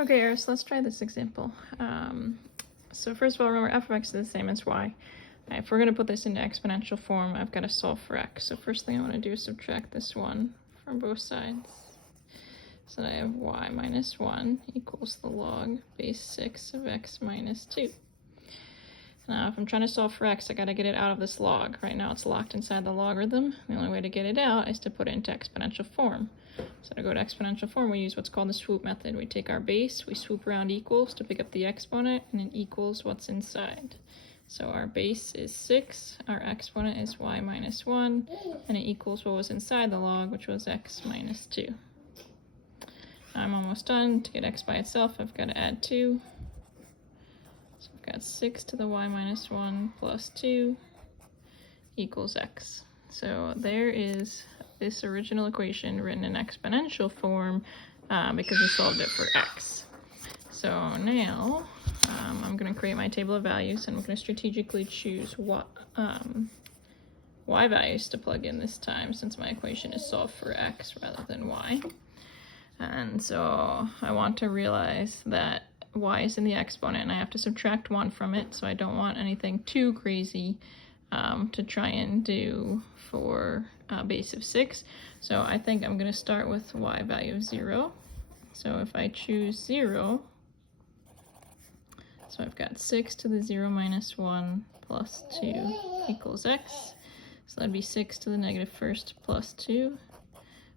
Okay, Aris, let's try this example. So first of all, remember f of x is the same as y. If we're going to put this into exponential form, I've got to solve for x. So first thing I want to do is subtract this 1 from both sides. So I have y minus 1 equals the log base 6 of x minus 2. Now, if I'm trying to solve for x, I got to get it out of this log. Right now it's locked inside the logarithm. The only way to get it out is to put it into exponential form. So to go to exponential form, we use what's called the swoop method. We take our base, we swoop around equals to pick up the exponent, and it equals what's inside. So our base is 6, our exponent is y minus 1, and it equals what was inside the log, which was x minus 2. I'm almost done. To get x by itself, I've got to add 2. So I've got 6 to the y minus 1 plus 2 equals x. So there is this original equation written in exponential form because we solved it for x. So now I'm going to create my table of values, and I'm going to strategically choose what y values to plug in this time, since my equation is solved for x rather than y. And so I want to realize that y is in the exponent, and I have to subtract 1 from it, so I don't want anything too crazy to try and do for base of 6. So I think I'm going to start with y value of 0. So if I choose 0, so I've got 6 to the 0 minus 1 plus 2 equals x. So that'd be 6 to the negative first plus 2.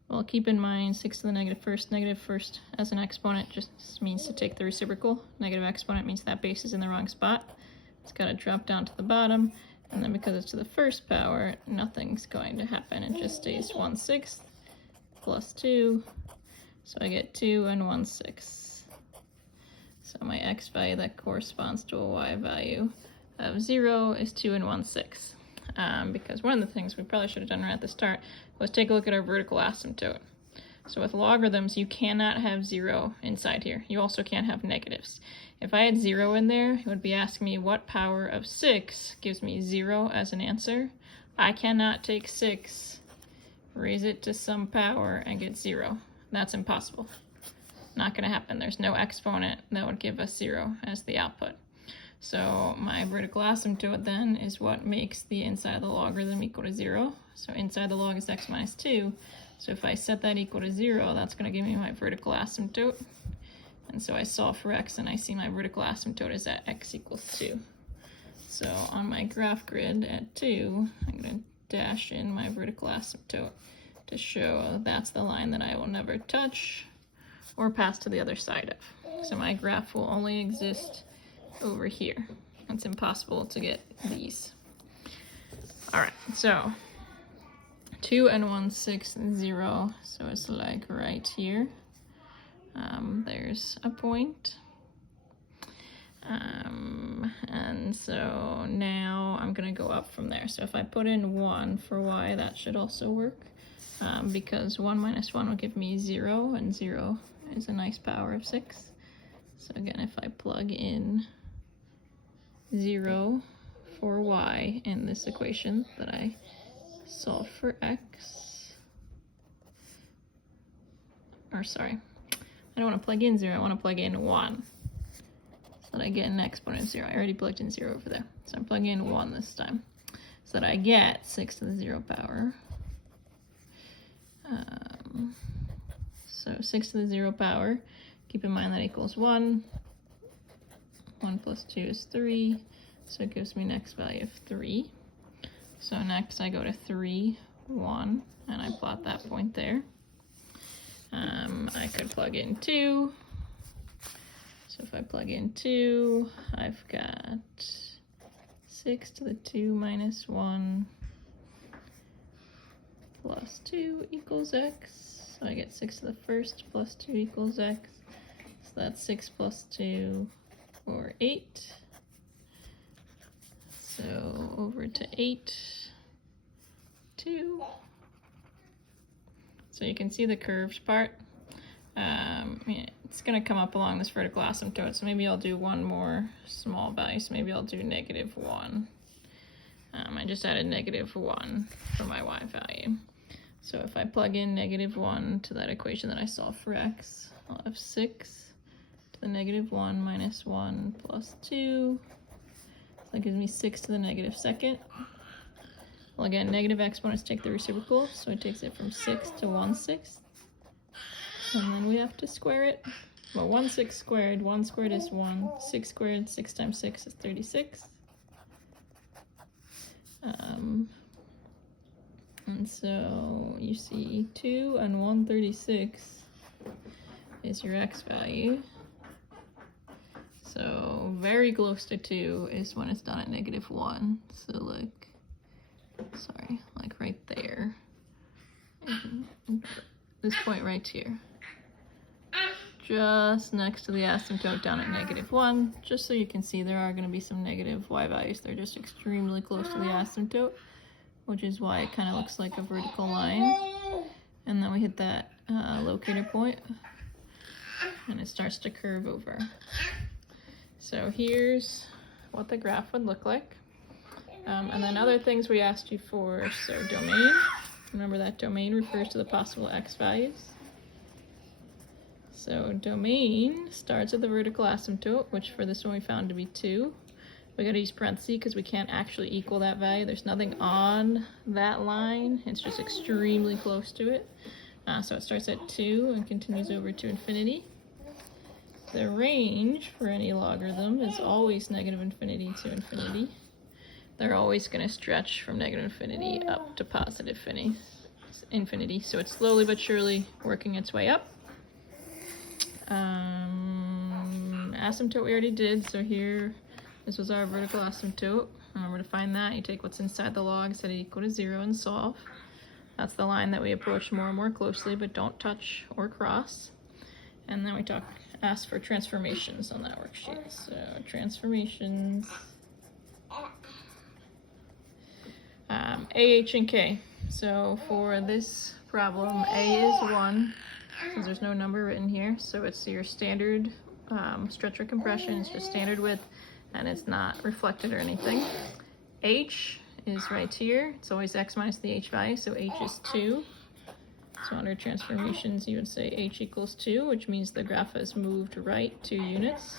Well, keep in mind 6 to the negative first as an exponent just means to take the reciprocal. Negative exponent means that base is in the wrong spot. It's got to drop down to the bottom, and then because it's to the first power, nothing's going to happen. It just stays 1/6 plus 2, so I get 2 and 1/6. So my x value that corresponds to a y value of 0 is 2 and 1/6. Because one of the things we probably should have done right at the start was take a look at our vertical asymptote. So with logarithms, you cannot have 0 inside here. You also can't have negatives. If I had 0 in there, it would be asking me what power of 6 gives me 0 as an answer. I cannot take 6, raise it to some power, and get 0. That's impossible. Not going to happen. There's no exponent that would give us 0 as the output. So my vertical asymptote then is what makes the inside of the logarithm equal to 0. So inside the log is x minus 2. So if I set that equal to 0, that's going to give me my vertical asymptote. And so I solve for x, and I see my vertical asymptote is at x equals 2. So on my graph grid at 2, I'm going to dash in my vertical asymptote to show that's the line that I will never touch or pass to the other side of. So my graph will only exist over here. It's impossible to get these. All right, so 2 and 1/6, 0. So it's like right here. There's a point. And so now I'm going to go up from there. So if I put in 1 for y, that should also work. Because 1 minus 1 will give me 0, and 0 is a nice power of 6. So again, if I plug in 0 for y in this equation that I solve for x, or sorry, I don't want to plug in 0, I want to plug in 1, so that I get an exponent of 0. I already plugged in 0 over there, so I'm plugging in 1 this time, so that I get 6 to the 0 power. So 6 to the 0 power, keep in mind that equals 1. 1 plus 2 is 3, so it gives me an x value of 3. So next I go to 3, 1, and I plot that point there. I could plug in 2. So if I plug in 2, I've got 6 to the 2 minus 1 plus 2 equals x. So I get 6 to the first plus 2 equals x. So that's 6 plus 2, or 8. So over to 8, 2. So you can see the curved part. It's going to come up along this vertical asymptote, so maybe I'll do one more small value. So maybe I'll do -1. I just added -1 for my y value. So if I plug in -1 to that equation that I solved for x, I'll have 6 to the negative 1 minus 1 plus 2. So that gives me 6 to the negative second. Well, again, negative exponents take the reciprocal, so it takes it from 6 to 1/6. And then we have to square it. Well, 1/6 squared, 1 squared is 1. 6 squared, 6 times 6 is 36. And so you see 2 and 136 is your x value. So very close to 2 is when it's done at -1. So like, sorry, like right there. This point right here. Just next to the asymptote down at -1, just so you can see there are going to be some negative y values. They're just extremely close to the asymptote, which is why it kind of looks like a vertical line. And then we hit that locator point, and it starts to curve over. So here's what the graph would look like. And then other things we asked you for, so domain. Remember that domain refers to the possible x values. So domain starts at the vertical asymptote, which for this one we found to be 2. We gotta use parentheses because we can't actually equal that value. There's nothing on that line. It's just extremely close to it. So it starts at 2 and continues over to infinity. The range for any logarithm is always -infinity to infinity. They're always going to stretch from -infinity up to positive infinity. So it's slowly but surely working its way up. Asymptote we already did, so here, this was our vertical asymptote. Remember to find that, you take what's inside the log, set it equal to 0 and solve. That's the line that we approach more and more closely, but don't touch or cross. And then we ask for transformations on that worksheet. So transformations, A, H, and K. So for this problem, A is 1, since there's no number written here. So it's your standard stretch or compression. It's just standard width, and it's not reflected or anything. H is right here. It's always x minus the h value, so h is 2. So under transformations, you would say h equals 2, which means the graph has moved right 2 units.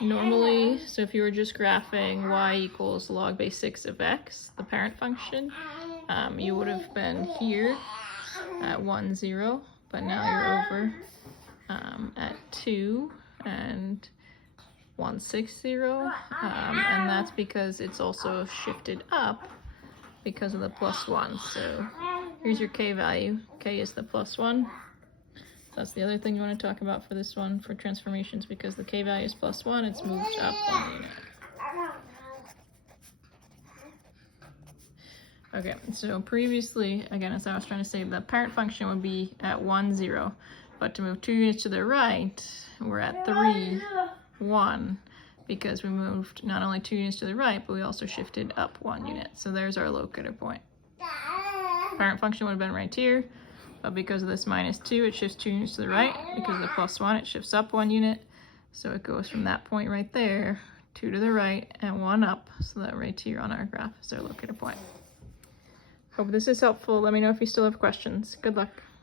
Normally, so if you were just graphing y equals log base 6 of x, the parent function, you would have been here at 1, 0, but now you're over at 2 and 1, 6, 0, and that's because it's also shifted up because of the +1. So here's your k value. K is the +1. That's the other thing you want to talk about for this one, for transformations, because the k value is +1, it's moved up 1 unit. Okay, so previously, again, as I was trying to say, the parent function would be at 1, 0, but to move 2 units to the right, we're at 3, 1, because we moved not only 2 units to the right, but we also shifted up 1 unit. So there's our locator point. Parent function would have been right here, but because of this -2, it shifts 2 units to the right. Because of the +1, it shifts up 1 unit. So it goes from that point right there, 2 to the right, and 1 up. So that right here on our graph is our locator point. Hope this is helpful. Let me know if you still have questions. Good luck.